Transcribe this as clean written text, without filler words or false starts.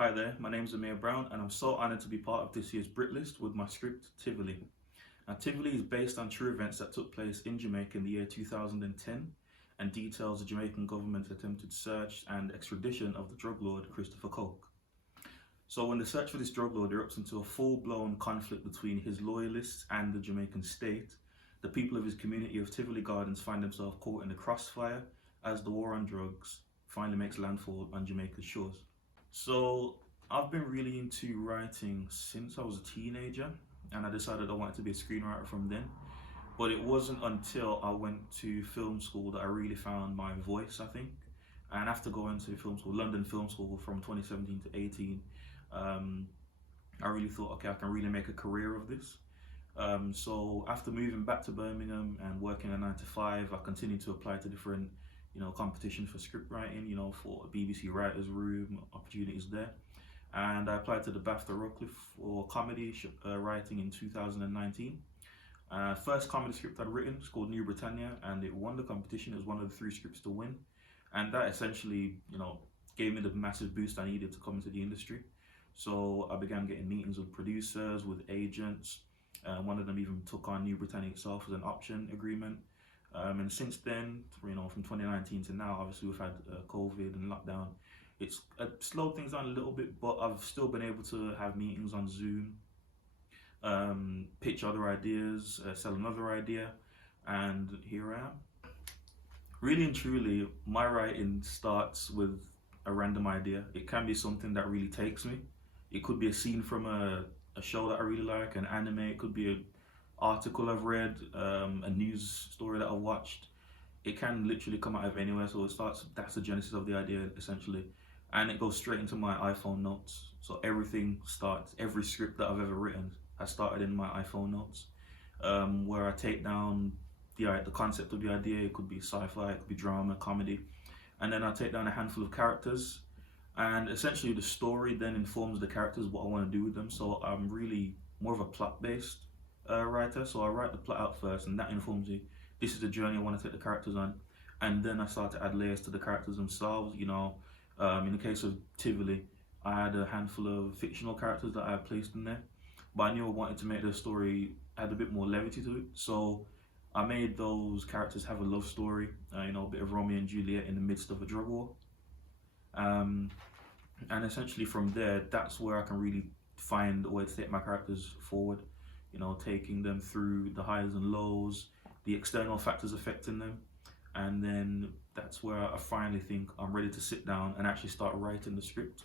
Hi there, my name is Ameir and I'm so honoured to be part of this year's Brit list with my script, Tivoli. Now, Tivoli is based on true events that took place in Jamaica in the year 2010 and details the Jamaican government's attempted search and extradition of the drug lord Christopher Coke. So when the search for this drug lord erupts into a full-blown conflict between his loyalists and the Jamaican state, the people of his community of Tivoli Gardens find themselves caught in the crossfire as the war on drugs finally makes landfall on Jamaica's shores. So I've been really into writing since I was a teenager, and I decided I wanted to be a screenwriter from then. But it wasn't until I went to film school that I really found my voice, I think. And after going to film school, London Film School from 2017 to 18, I really thought, okay, I can really make a career of this. So after moving back to Birmingham and working a 9 to 5, I continued to apply to different competitions for script writing, for BBC Writers Room, opportunities there. And I applied to the BAFTA Rockcliffe for comedy writing in 2019. First comedy script I'd written is called New Britannia, and it won the competition. It was one of the 3 scripts to win. And that essentially, gave me the massive boost I needed to come into the industry. So I began getting meetings with producers, with agents. One of them even took on New Britannia itself as an option agreement. And since then, from 2019 to now, obviously we've had COVID and lockdown. It's slowed things down a little bit, but I've still been able to have meetings on Zoom, pitch other ideas, sell another idea, and here I am. Really and truly, my writing starts with a random idea. It can be something that really takes me. It could be a scene from a show that I really like, an anime. It could be an article I've read, a news story that I've watched. It can literally come out of anywhere. So that's the genesis of the idea essentially. And it goes straight into my iPhone notes. So every script that I've ever written has started in my iPhone notes, where I take down the concept of the idea. It could be sci-fi, it could be drama, comedy. And then I take down a handful of characters, and essentially the story then informs the characters, what I want to do with them. So I'm really more of a plot-based writer. So I write the plot out first, and that informs me. This is the journey I want to take the characters on, and then I start to add layers to the characters themselves. In the case of Tivoli, I had a handful of fictional characters that I had placed in there, but I knew I wanted to make the story add a bit more levity to it. So I made those characters have a love story, a bit of Romeo and Juliet in the midst of a drug war. And essentially from there, that's where I can really find a way to take my characters forward, taking them through the highs and lows, the external factors affecting them. And then that's where I finally think I'm ready to sit down and actually start writing the script.